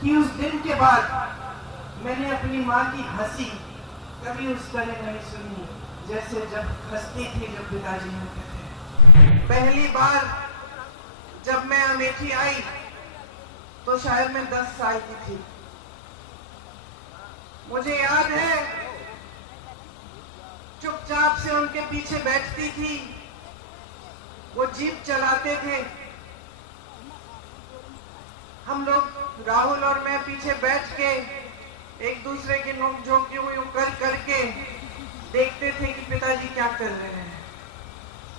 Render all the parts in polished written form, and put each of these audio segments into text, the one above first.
कि उस दिन के बाद मैंने अपनी माँ की हंसी कभी उस तरह नहीं सुनी जैसे जब हंसती थी जब पिताजी होते थे। पहली बार जब मैं अमेठी आई तो शायद मैं 10 साल की थी। मुझे याद है चुपचाप से उनके पीछे बैठती थी, वो जीप चलाते थे, हम लोग राहुल और मैं पीछे बैठ के एक दूसरे के नोक-झोंक यूं कर करके देखते थे कि पिताजी क्या कर रहे हैं,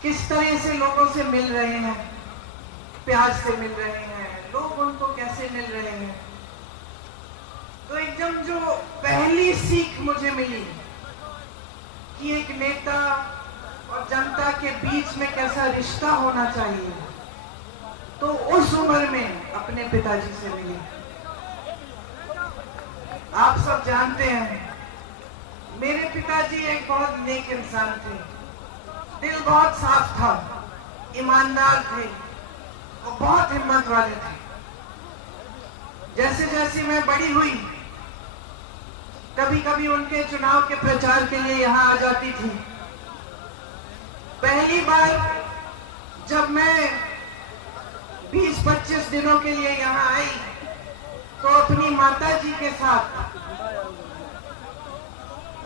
किस तरह से लोगों से मिल रहे हैं, प्यार से मिल रहे हैं, लोग उनको कैसे मिल रहे हैं। तो एकदम जो पहली सीख मुझे मिली कि एक नेता और जनता के बीच में कैसा रिश्ता होना चाहिए, तो उस उम्र में अपने पिताजी से मिली। आप सब जानते हैं मेरे पिताजी एक बहुत नेक इंसान थे, दिल बहुत साफ था, ईमानदार थे और बहुत हिम्मत वाले थे। जैसे जैसे मैं बड़ी हुई कभी कभी उनके चुनाव के प्रचार के लिए यहाँ आ जाती थी। पहली बार जब मैं 20-25 दिनों के लिए यहाँ आई तो अपनी माता जी के साथ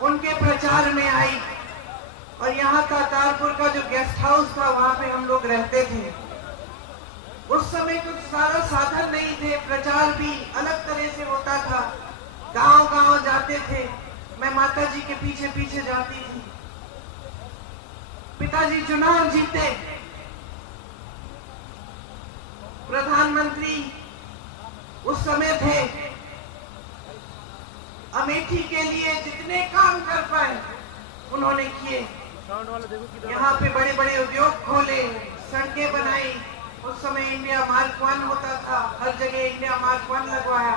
उनके प्रचार में आई और यहाँ का तारपुर का जो गेस्ट हाउस था वहां पे हम लोग रहते थे। उस समय कुछ सारा साधन नहीं थे, प्रचार भी अलग तरह से होता था, गांव गांव जाते थे, मैं माता जी के पीछे पीछे जाती थी। पिताजी चुनाव जीते, प्रधानमंत्री उस समय थे, अमेठी के लिए जितने काम कर पाए उन्होंने किए। यहाँ पे बड़े बड़े उद्योग खोले, सड़कें बनाई, उस समय इंडिया मार्क 1 होता था, हर जगह इंडिया मार्क 1 लगवाया,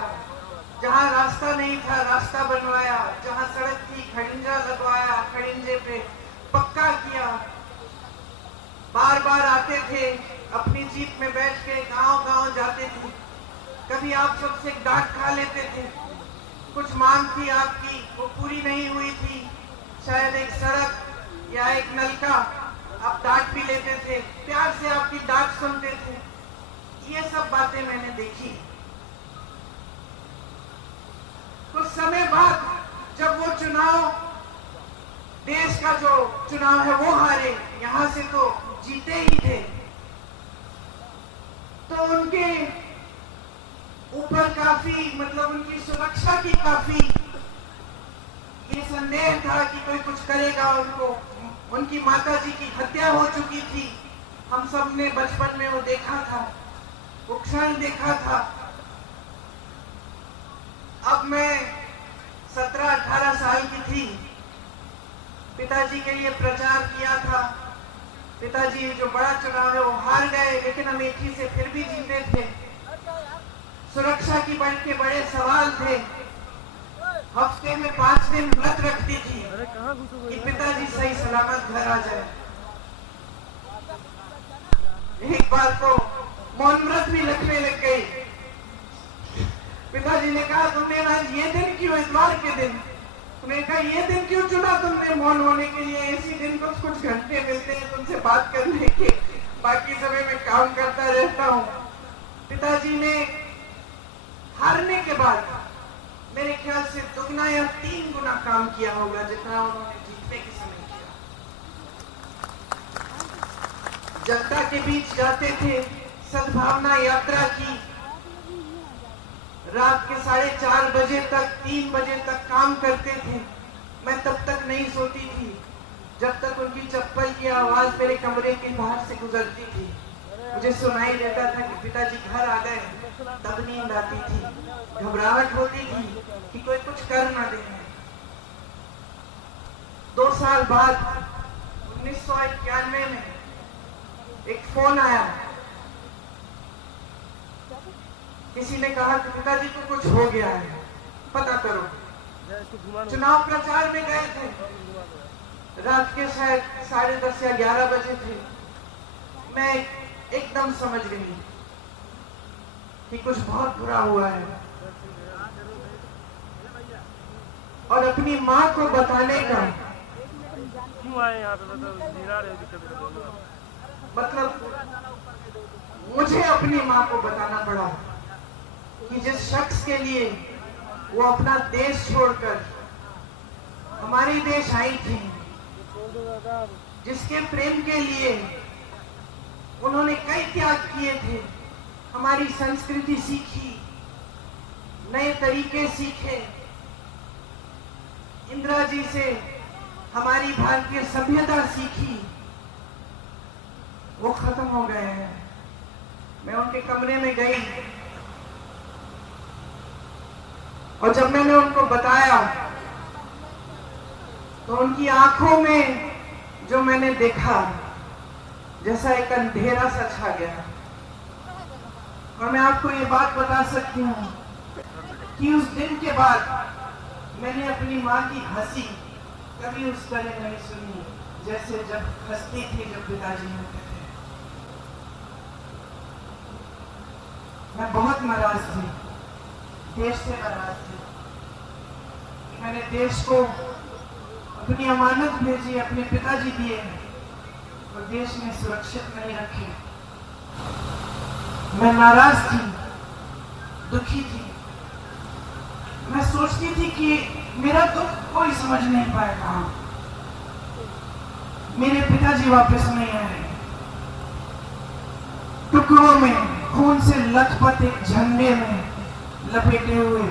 जहाँ रास्ता नहीं था रास्ता बनवाया, जहाँ सड़क थी खड़िंजा लगवाया, खड़िंजे पे पक्का किया। बार बार आते थे, अपनी जीप में बैठ के गांव गांव जाते थे। कभी आप सबसे डांट खा लेते थे, कुछ मांग थी आपकी वो पूरी नहीं हुई थी, शायद एक सड़क या एक नलका, आप डांट भी लेते थे, प्यार से आपकी डांट सुनते थे। ये सब बातें मैंने देखी। कुछ समय बाद जब वो चुनाव, देश का जो चुनाव है वो हारे, यहां से तो जीते ही थे, तो उनके ऊपर काफी मतलब उनकी सुरक्षा की काफी ये संदेह था कि कोई कुछ करेगा उनको। उनकी माताजी की हत्या हो चुकी थी, हम सब ने बचपन में वो देखा था, वो क्षण देखा था। अब मैं 17-18 साल की थी, पिताजी के लिए प्रचार किया था। पिताजी जो बड़ा चुनाव है वो हार गए, लेकिन अमेठी से फिर भी जीते थे। सुरक्षा की बड़े सवाल थे। हफ्ते में 5 दिन व्रत रखती थी कि पिताजी सही सलामत घर आ जाए। एक बार तो मौन व्रत भी रखने लग गई। पिताजी ने कहा तुमने आज ये दिन क्यों, इतवार के दिन, तुमने कहा ये दिन क्यों चुना तुमने मौन होने के लिए, इसी दिन कुछ घंटे मिलते हैं तुमसे बात करने के, बाकी समय में काम करता रहता हूँ। पिताजी ने हारने के बाद मेरे ख्याल से 2 या 3 गुना काम किया होगा जितना उन्होंने जीतने के समय किया। जनता के बीच जाते थे, सद्भावना यात्रा की, रात के 4:30 बजे तक, 3 बजे तक काम करते थे। मैं तब तक नहीं सोती थी जब तक उनकी चप्पल की आवाज मेरे कमरे के बाहर से गुजरती थी। मुझे सुनाई देता था कि पिताजी घर आ गए, तब नींद आती थी, घबराहट होती थी कि कोई कुछ कर ना दे। 2 साल बाद 1991 में एक फोन आया, किसी ने कहा कि पिताजी को कुछ हो गया है, पता करो। चुनाव प्रचार में गए थे, रात के शायद 10:30 या 11 बजे थे। मैं एकदम समझ गई कि कुछ बहुत बुरा हुआ है। और अपनी माँ को बताने का क्यों आए यहाँ पे? मतलब मुझे अपनी माँ को बताना पड़ा कि जिस शख्स के लिए वो अपना देश छोड़कर हमारे देश आई थी, जिसके प्रेम के लिए उन्होंने कई त्याग किए थे, हमारी संस्कृति सीखी, नए तरीके सीखे, इंदिरा जी से हमारी भारतीय सभ्यता सीखी, वो खत्म हो गए हैं। मैं उनके कमरे में गई और जब मैंने उनको बताया तो उनकी आंखों में जो मैंने देखा, जैसा एक अंधेरा सा छा गया। और मैं आपको ये बात बता सकती हूँ कि उस दिन के बाद मैंने अपनी माँ की हंसी कभी उस तरह नहीं सुनी जैसे जब हंसती थी जब पिताजी होते थे। मैं बहुत नाराज थी, देश से नाराज थी। मैंने देश को अपनी अमानत भेजी, अपने पिताजी दिए और देश में सुरक्षित नहीं रखे। मैं नाराज थी, दुखी थी। मैं सोचती थी कि मेरा दुख कोई समझ नहीं पाएगा, मेरे पिताजी वापस नहीं आए। टुकड़ों में खून से लथपथ एक झंडे में लपेटे हुए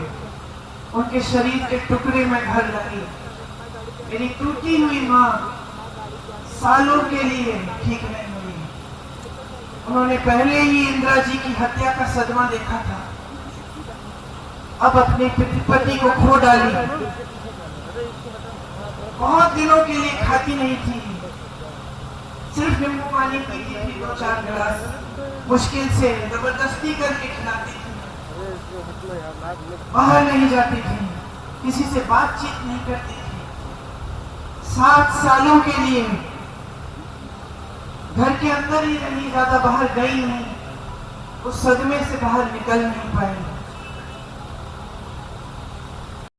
उनके शरीर के टुकड़े में घर लाई। मेरी टूटी हुई माँ सालों के लिए ठीक नहीं हुई। उन्होंने पहले ही इंदिरा जी की हत्या का सदमा देखा था, अब अपने पति को खो डाली। बहुत दिनों के लिए खाती नहीं थी, सिर्फ नींबू पानी पीती थी, 2-4 गिलास, मुश्किल से जबरदस्ती करके खिलाती थी। बाहर नहीं जाती थी, किसी से बातचीत नहीं करती थी। 7 सालों के लिए घर के अंदर ही रही, ज्यादा बाहर गई नहीं। उस सदमे से बाहर निकल नहीं पाई।